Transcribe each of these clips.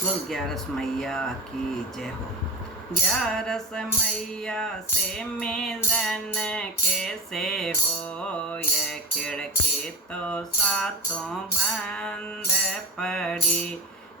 बोल 11 मैया की जय हो। 11 मैया से मिलन कैसे हो, ये खिड़की तो सातों बंद पड़ी।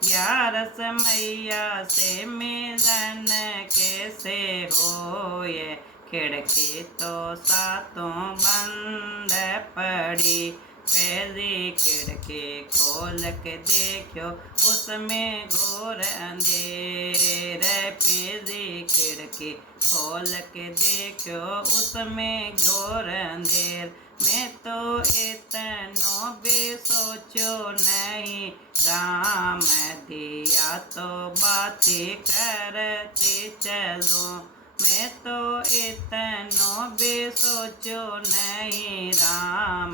11 मैया से मिलन कैसे हो, ये खिड़की तो सातों बंद पड़ी। पहली खिड़की खोल के देखो, उसमें घोर अंधेर। पहली खिड़की खोल के देखो, उसमें घोर अंधेर। मैं तो इतनो भी सोचो नहीं, राम दिया तो बातें करते चलो। मैं तो इतनो भी सोचो नहीं, राम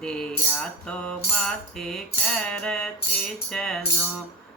दिया तो बातें करते चलो।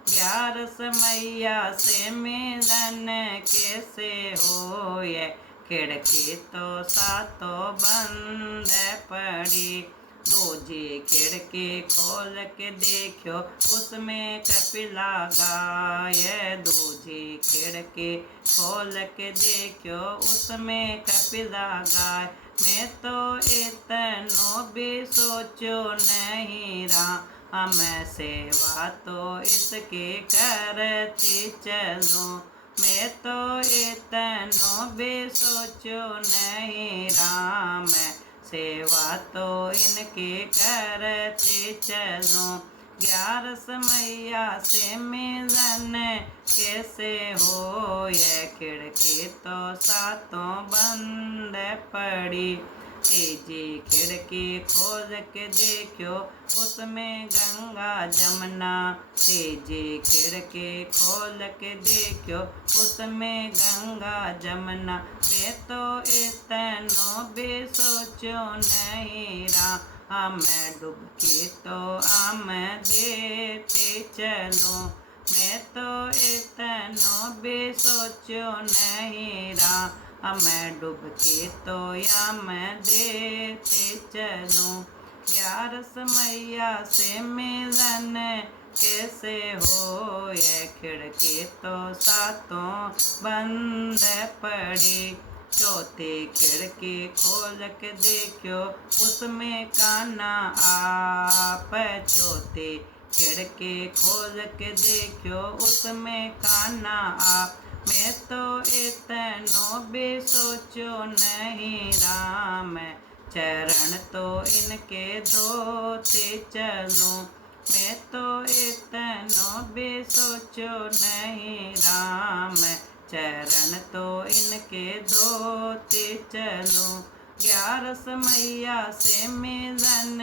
11 मैया से मिलन कैसे हो, ये खिड़की तो सातों बंद पड़ी। दूजी खिड़की खोल के देखो, उसमें कपिला गाय। दूजी खिड़की खोल के देखो, उसमें कपिला गाय। मैं तो इतनो भी सोचो नहीं, राम सेवा तो इसके करती चलो। मैं तो इतनो भी सोचो नहीं, राम सेवा तो इनके करते चलो। 11 मैया से मिलन कैसे हो, ये खिड़की तो सातों बंद पड़ी। तीजी खिड़की खोल के देखो, उसमें गंगा जमुना। तीजी खिड़की खोल के देखो, उसमें गंगा जमुना। मैं तो इतनो भी सोचो नहीं, राम डुबकी तो आम देते चलो। मैं तो इतनो भी सोचो नहीं, राम डुबकी तो आम देते चलो। 11 मैया से मिलन कैसे हो, ये खिड़की तो सातों बंद पड़ी। चौथी खिड़की खोल के देखो, उसमें कान्हा आप। चौथी खिड़की खोल के देखो, उसमें कान्हा आप। मैं तो इतनो भी सोचो नहीं, राम चरण तो इनके धोते चलो। मैं तो इतनो भी सोचो नहीं, राम चरण तो इनके धोते चलो। 11 मैया से मिलन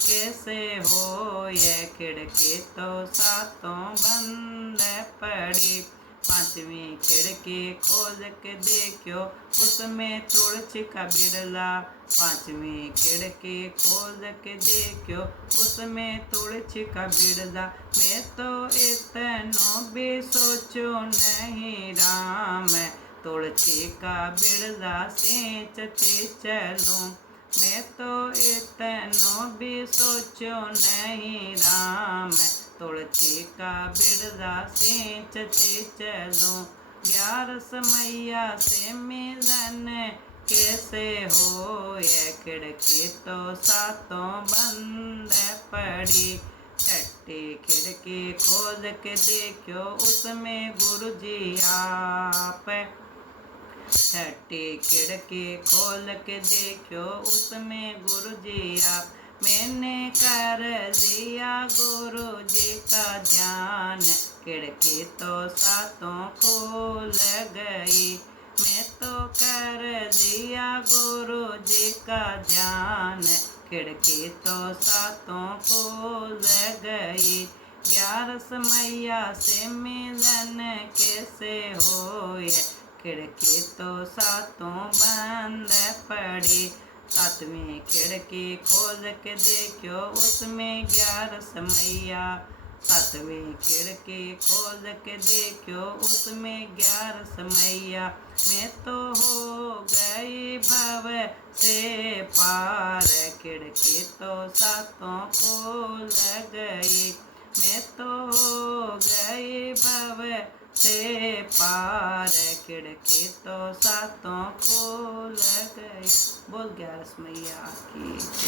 कैसे हो, ये खिड़की तो सातों बंद पड़ी। पांचवी खिड़की खोल के देखो, उसमें तुलसी का बिरला। पांचवी खिड़की खोल के देखो, उसमें तुलसी का बिरला। मैं तो इतनो भी सोचो नहीं, राम तुलसी का बिरला सींचते चलो। मैं तो इतनो भी सोचो नहीं, राम तुलसी का बिरला सींचते चलो। 11 मैया से मिलन कैसे हो, ये खिड़की तो सातों बंद पड़ी। छठी खिड़की खोल के देखो, उसमें गुरुजी आप। छठी खिड़की खोल के देखो, उसमें गुरुजी आप। मैंने कर लिया गुरुजी का ध्यान, खिड़की तो सातों खोल गई। मैं तो कर लिया गुरुजी का ध्यान, खिड़की तो सातों खोल गई। 11 मैया से मिलन कैसे हो, ये खिड़की तो सातों बंद पड़ी। सातवीं खिड़की खोल के देखो, उसमें 11 मैया। सातवीं खिड़की खोल के देखो, उसमें 11 मैया। मैं तो हो गई भव से पार, खिड़की तो सातों खोल गई। मैं तो हो गई से पार, खिड़की तो सातों खुल गई। बोल 11 मैया की।